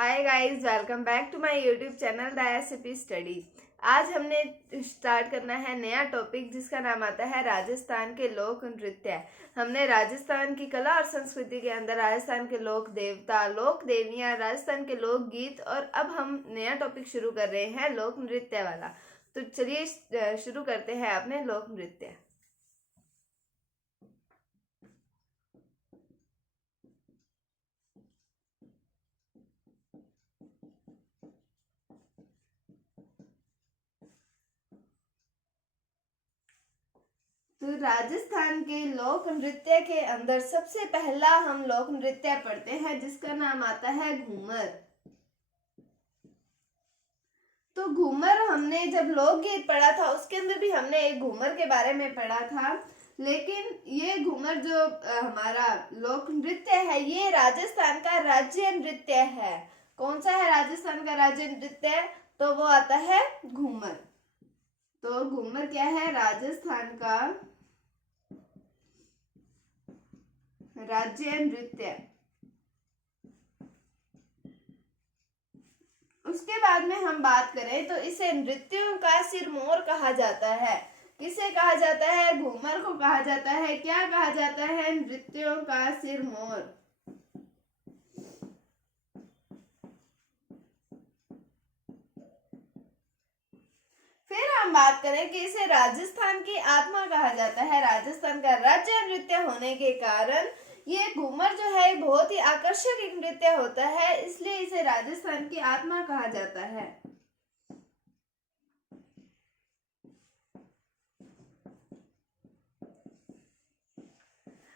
Hi guys, welcome back to my YouTube channel the SP studies. आज हमने start करना है नया टॉपिक जिसका नाम आता है राजस्थान के लोक नृत्य। हमने राजस्थान की कला और संस्कृति के अंदर राजस्थान के लोक देवता, लोक देवियां, राजस्थान के लोक गीत और अब हम नया टॉपिक शुरू कर रहे हैं लोक नृत्य वाला। तो चलिए शुरू करते हैं अपने लोक नृत्य। तो राजस्थान के लोक नृत्य के अंदर सबसे पहला हम लोक नृत्य पढ़ते हैं जिसका नाम आता है घूमर। तो घूमर हमने जब लोकगीत पढ़ा था उसके अंदर भी हमने एक घूमर के बारे में पढ़ा था, लेकिन ये घूमर जो हमारा लोक नृत्य है ये राजस्थान का राज्य नृत्य है। कौन सा है राजस्थान का राज्य नृत्य? तो वो आता है घूमर। तो घूमर क्या है? राजस्थान का राज्य नृत्य। उसके बाद में हम बात करें तो इसे नृत्यों का सिरमौर कहा जाता है। किसे कहा जाता है? घूमर को कहा जाता है। क्या कहा जाता है? नृत्यों का सिरमौर। फिर हम बात करें कि इसे राजस्थान की आत्मा कहा जाता है। राजस्थान का राज्य नृत्य होने के कारण ये घूमर जो है बहुत ही आकर्षक एक नृत्य होता है, इसलिए इसे राजस्थान की आत्मा कहा जाता है।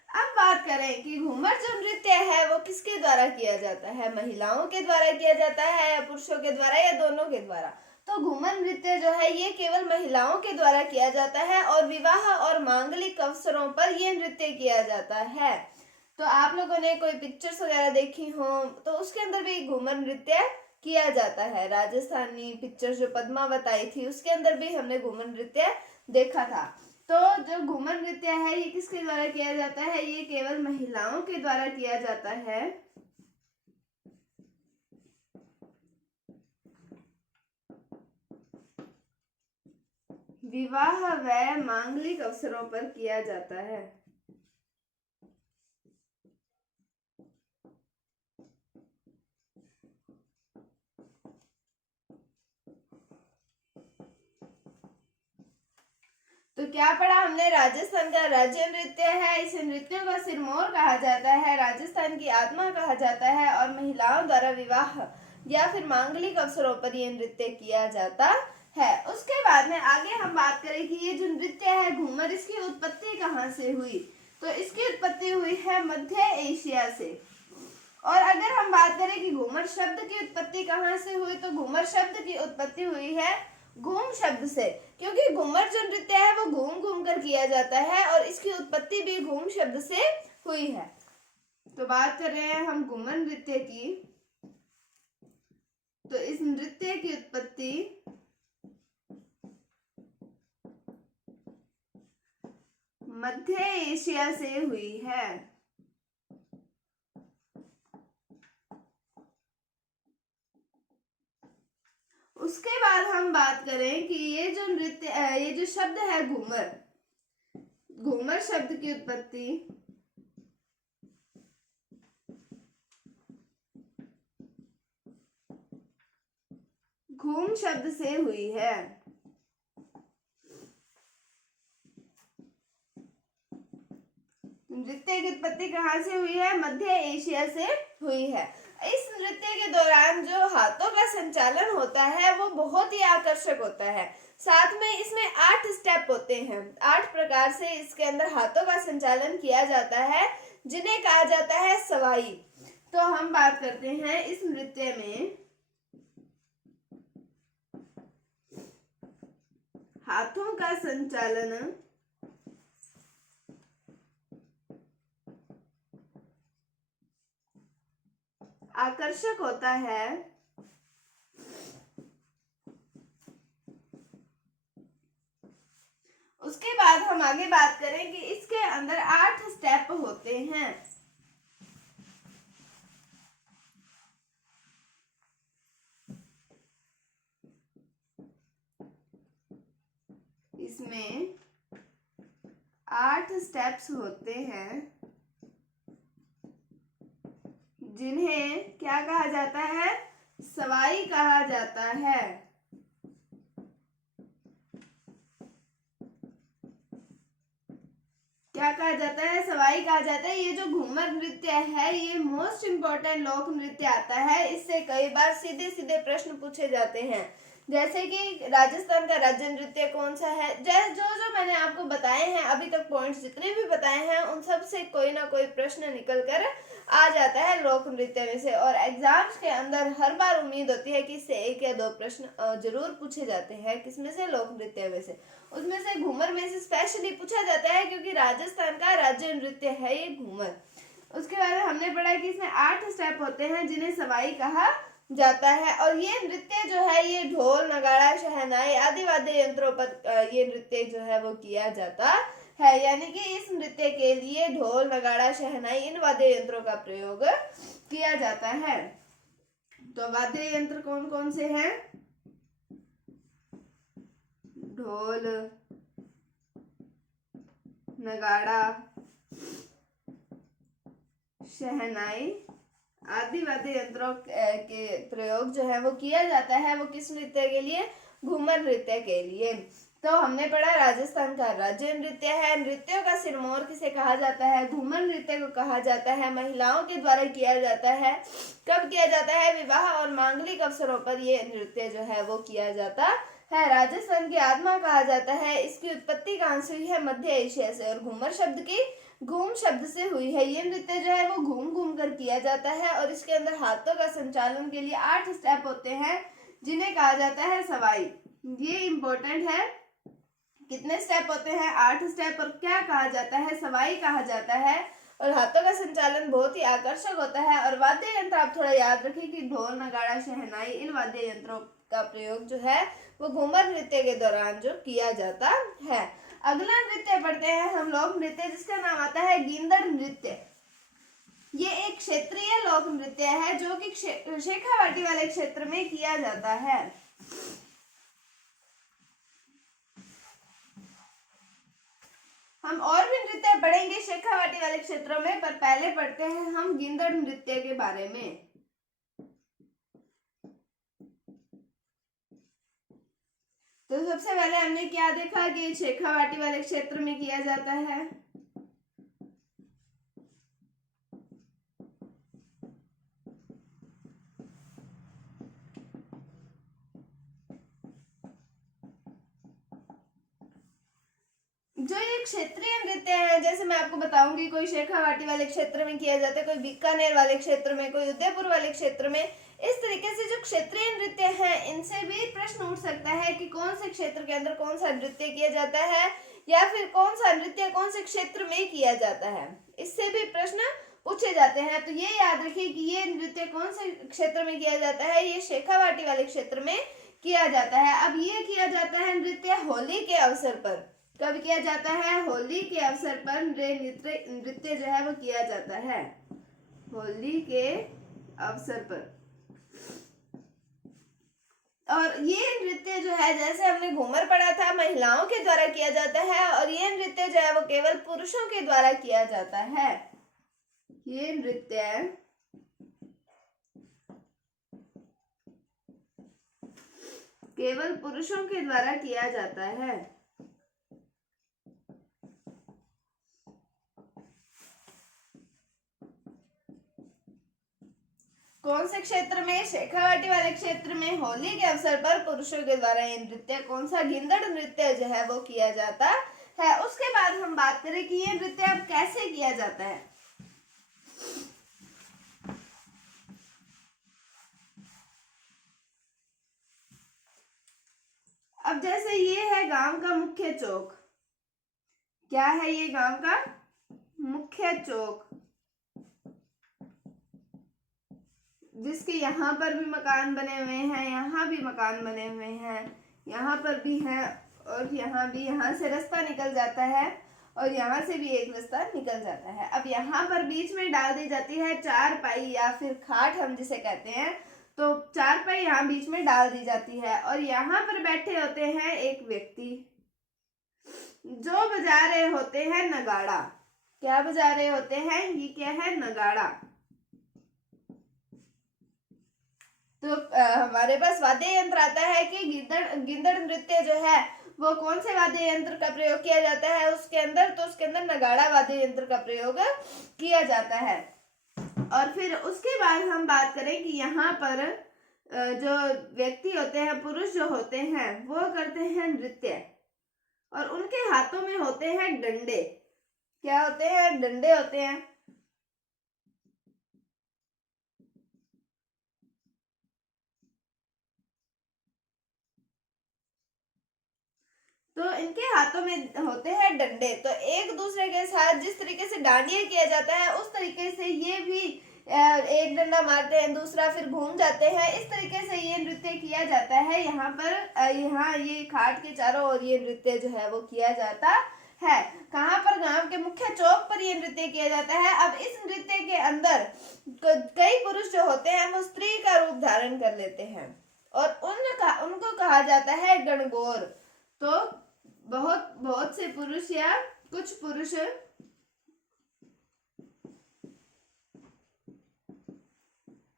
अब बात करें कि घूमर जो नृत्य है वो किसके द्वारा किया जाता है? महिलाओं के द्वारा किया जाता है या पुरुषों के द्वारा या दोनों के द्वारा? तो घूमर नृत्य जो है ये केवल महिलाओं के द्वारा किया जाता है और विवाह और मांगलिक अवसरों पर यह नृत्य किया जाता है। तो आप लोगों ने कोई पिक्चर्स वगैरह देखी हो तो उसके अंदर भी घूमर नृत्य किया जाता है। राजस्थानी पिक्चर जो पद्मावत आई थी उसके अंदर भी हमने घूमर नृत्य देखा था। तो जो घूमर नृत्य है ये किसके द्वारा किया जाता है? ये केवल महिलाओं के द्वारा किया जाता है। विवाह व मांगलिक अवसरों पर किया जाता है। तो क्या पढ़ा हमने? राजस्थान का राज्य नृत्य है, इसे नृत्यों का सिरमौर कहा जाता है, राजस्थान की आत्मा कहा जाता है और महिलाओं द्वारा विवाह या फिर मांगलिक अवसरों पर यह नृत्य किया जाता है। उसके बाद में आगे हम बात करें कि ये जो नृत्य है घूमर, इसकी उत्पत्ति कहाँ से हुई? तो इसकी उत्पत्ति हुई है मध्य एशिया से। और अगर हम बात करें कि घूमर शब्द की उत्पत्ति कहाँ से हुई, तो घूमर शब्द की उत्पत्ति हुई है घूम शब्द से, क्योंकि घूमर जो नृत्य है वो घूम घूम कर किया जाता है और इसकी उत्पत्ति भी घूम शब्द से हुई है। तो बात कर रहे हैं हम घूमर नृत्य की। तो इस नृत्य की उत्पत्ति मध्य एशिया से हुई है। उसके बाद हम बात करें कि ये जो नृत्य, ये जो शब्द है घूमर, घूमर शब्द की उत्पत्ति घूम शब्द से हुई है। नृत्य की उत्पत्ति कहाँ से हुई है? मध्य एशिया से हुई है। इस नृत्य के दौरान जो हाथों का संचालन होता है वो बहुत ही आकर्षक होता है। साथ में इसमें 8 स्टेप होते हैं। 8 प्रकार से इसके अंदर हाथों का संचालन किया जाता है जिन्हें कहा जाता है सवाई। तो हम बात करते हैं इस नृत्य में हाथों का संचालन आकर्षक होता है। उसके बाद हम आगे बात करें कि इसके अंदर 8 स्टेप होते हैं। इसमें 8 स्टेप्स होते हैं जिन्हें क्या कहा जाता है, सवाई कहा जाता है। क्या कहा जाता है, सवाई कहा जाता है। ये जो घूमर नृत्य है ये मोस्ट इम्पोर्टेंट लोक नृत्य आता है। इससे कई बार सीधे सीधे प्रश्न पूछे जाते हैं, जैसे कि राजस्थान का राज्य नृत्य कौन सा है। जो जो मैंने आपको बताए हैं अभी तक, पॉइंट्स जितने भी बताए हैं उन सब से कोई ना कोई प्रश्न निकल कर आ जाता है लोक नृत्य में से। और एग्जाम्स के अंदर हर बार उम्मीद होती है कि इससे 1 या 2 प्रश्न जरूर पूछे जाते हैं। किसमें से, लोक नृत्य में से। उसमें से घूमर में से स्पेशली पूछा जाता है क्योंकि राजस्थान का राज्य नृत्य है ये घूमर। उसके बाद हमने पढ़ा कि इसमें 8 स्टेप होते हैं जिन्हें सवाई कहा जाता है। और ये नृत्य जो है ये ढोल, नगाड़ा, शहनाई आदि वाद्य यंत्रों पर ये नृत्य जो है वो किया जाता है। यानी कि इस नृत्य के लिए ढोल, नगाड़ा, शहनाई इन वाद्य यंत्रों का प्रयोग किया जाता है। तो वाद्य यंत्र कौन कौन से हैं, ढोल, नगाड़ा, शहनाई आदि वाद्य यंत्रों के प्रयोग जो है वो किया जाता है। वो किस नृत्य के लिए, घूमर नृत्य के लिए। तो हमने पढ़ा राजस्थान का राज्य नृत्य है। नृत्यों का सिरमौर किसे कहा जाता है, घूमर नृत्य को कहा जाता है। महिलाओं के द्वारा किया जाता है। कब किया जाता है, विवाह और मांगलिक अवसरों पर ये नृत्य जो है वो किया जाता है। राजस्थान की आत्मा कहा जाता है। इसकी उत्पत्ति कहाँ से हुई है, मध्य एशिया से। और घूमर शब्द की घूम शब्द से हुई है। ये नृत्य जो है वो घूम घूम कर किया जाता है और इसके अंदर हाथों का संचालन के लिए 8 स्टेप होते हैं जिन्हें कहा जाता है सवाई। ये इंपॉर्टेंट है। कितने स्टेप होते हैं, 8 स्टेप। और क्या कहा जाता है, सवाई कहा जाता है। और हाथों का संचालन बहुत ही आकर्षक होता है। और वाद्य यंत्र आप थोड़ा याद रखें कि ढोल, नगाड़ा, शहनाई इन वाद्य यंत्रों का प्रयोग जो है वो घूमर नृत्य के दौरान जो किया जाता है। अगला नृत्य पढ़ते हैं हम लोग नृत्य, जिसका नाम आता है गींदड़ नृत्य। ये एक क्षेत्रीय लोक नृत्य है जो कि शेखावाटी वाले क्षेत्र में किया जाता है। हम और भी नृत्य पढ़ेंगे शेखावाटी वाले क्षेत्रों में, पर पहले पढ़ते हैं हम गींदड़ नृत्य के बारे में। तो सबसे पहले हमने क्या देखा कि शेखावाटी वाले क्षेत्र में किया जाता है। जो ये क्षेत्रीय नृत्य है, जैसे मैं आपको बताऊंगी, कोई शेखावाटी वाले क्षेत्र में किया जाता है, कोई बीकानेर वाले क्षेत्र में, कोई उदयपुर वाले क्षेत्र में। इस तरीके से जो क्षेत्रीय नृत्य है इनसे भी प्रश्न उठ सकता है कि कौन से क्षेत्र के अंदर कौन सा नृत्य किया जाता है या फिर कौन सा नृत्य कौन से क्षेत्र में किया जाता है। इससे भी प्रश्न पूछे जाते हैं। तो ये याद रखिए कि ये नृत्य कौन से क्षेत्र में किया जाता है, ये शेखावाटी वाले क्षेत्र में किया जाता है। अब ये किया जाता है नृत्य होली के अवसर पर। कब किया जाता है, होली के अवसर पर नृत्य जो है वो किया जाता है, होली के अवसर पर। और ये नृत्य जो है, जैसे हमने घूमर पढ़ा था, महिलाओं के द्वारा किया जाता है। और ये नृत्य जो है वो केवल पुरुषों के द्वारा किया जाता है। ये नृत्य केवल पुरुषों के द्वारा किया जाता है। कौन से क्षेत्र में, शेखावाटी वाले क्षेत्र में होली के अवसर पर पुरुषों के द्वारा ये नृत्य, कौन सा, गींदड़ नृत्य जो है वो किया जाता है। उसके बाद हम बात करें कि ये नृत्य अब कैसे किया जाता है। अब जैसे ये है गांव का मुख्य चौक। क्या है ये, गांव का मुख्य चौक, जिसके यहाँ पर भी मकान बने हुए हैं, यहाँ भी मकान बने हुए हैं, यहाँ पर भी है और यहाँ भी। यहाँ से रास्ता निकल जाता है और यहाँ से भी एक रास्ता निकल जाता है। अब यहाँ पर बीच में डाल दी जाती है चारपाई या फिर खाट हम जिसे कहते हैं। तो चारपाई यहाँ बीच में डाल दी जाती है और यहाँ पर बैठे होते हैं एक व्यक्ति। जो बजा रहे होते हैं नगाड़ा। क्या बजा रहे होते हैं? ये क्या है? नगाड़ा। तो हमारे पास वाद्य यंत्र आता है कि गिंदड़ नृत्य जो है वो कौन से वाद्य यंत्र का प्रयोग किया जाता है उसके अंदर? तो उसके अंदर नगाड़ा वाद्य यंत्र का प्रयोग किया जाता है। और फिर उसके बाद हम बात करें कि यहाँ पर जो व्यक्ति होते हैं, पुरुष जो होते हैं, वो करते हैं नृत्य और उनके हाथों में होते हैं डंडे। क्या होते हैं? डंडे होते हैं। तो इनके हाथों में होते हैं डंडे। तो एक दूसरे के साथ जिस तरीके से डांडिया किया जाता है उस तरीके से ये भी एक डंडा मारते हैं, दूसरा फिर घूम जाते हैं। इस तरीके से ये नृत्य किया जाता है। यहाँ पर यहाँ ये खाट के चारों ओर ये नृत्य जो है वो किया जाता है। कहाँ पर? गांव के मुख्य चौक पर ये नृत्य किया जाता है। अब इस नृत्य के अंदर कई पुरुष जो होते हैं वो स्त्री का रूप धारण कर लेते हैं और उनको कहा जाता है गणगौर। तो बहुत से पुरुष या कुछ पुरुष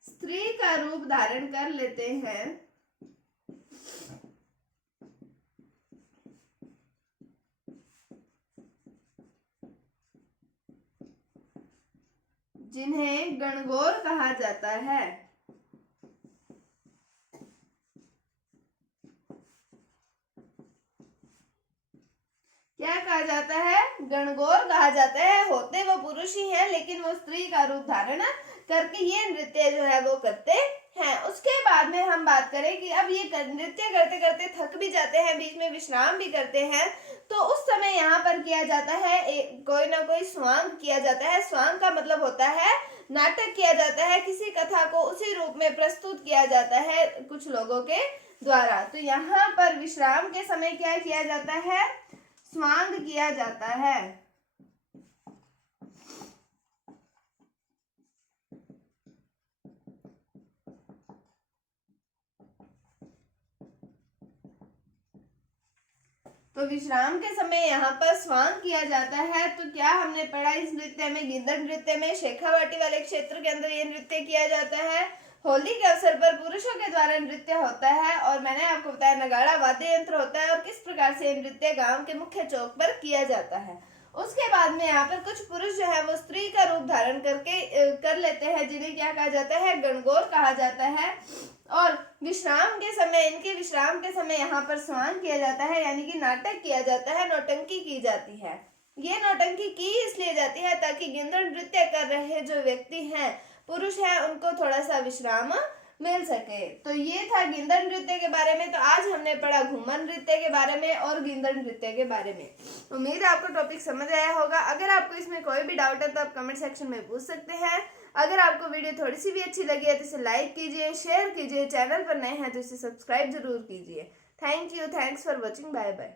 स्त्री का रूप धारण कर लेते हैं जिन्हें गणगौर कहा जाता है। क्या कहा जाता है? गणगौर कहा जाता है। होते वो पुरुष ही हैं लेकिन वो स्त्री का रूप धारण करके ये नृत्य जो है वो करते हैं। उसके बाद में हम बात करें कि अब ये नृत्य करते करते थक भी जाते हैं, बीच में विश्राम भी करते हैं, तो उस समय यहाँ पर किया जाता है कोई ना कोई स्वांग किया जाता है। स्वांग का मतलब होता है नाटक किया जाता है, किसी कथा को उसी रूप में प्रस्तुत किया जाता है कुछ लोगों के द्वारा। तो यहाँ पर विश्राम के समय क्या किया जाता है? स्वांग किया जाता है। तो विश्राम के समय यहाँ पर स्वांग किया जाता है। तो क्या हमने पढ़ा इस नृत्य में? गिंदड़ नृत्य में शेखावाटी वाले क्षेत्र के अंदर ये नृत्य किया जाता है। होली के अवसर पर पुरुषों के द्वारा नृत्य होता है और मैंने आपको बताया नगाड़ा वाद्य यंत्र होता है और किस प्रकार से नृत्य गांव के मुख्य चौक पर किया जाता है। उसके बाद में यहाँ पर कुछ पुरुष जो है वो स्त्री का रूप धारण करके कर लेते हैं, जिन्हें क्या कहा जाता है? गणगौर कहा जाता है। और विश्राम के समय, इनके विश्राम के समय यहाँ पर स्वांग किया जाता है, यानी कि नाटक किया जाता है, नौटंकी की जाती है। ये नौटंकी की इसलिए जाती है ताकि गिंदड़ नृत्य कर रहे जो व्यक्ति हैं, पुरुष हैं, उनको थोड़ा सा विश्राम मिल सके। तो ये था गिंदड़ नृत्य के बारे में। तो आज हमने पढ़ा घूमर नृत्य के बारे में और गिंदड़ नृत्य के बारे में। उम्मीद है आपको टॉपिक समझ आया होगा। अगर आपको इसमें कोई भी डाउट है तो आप कमेंट सेक्शन में पूछ सकते हैं। अगर आपको वीडियो थोड़ी सी भी अच्छी लगी है तो इसे लाइक कीजिए, शेयर कीजिए, चैनल पर नए हैं तो इसे सब्सक्राइब जरूर कीजिए। Thank you, thanks for watching, bye bye.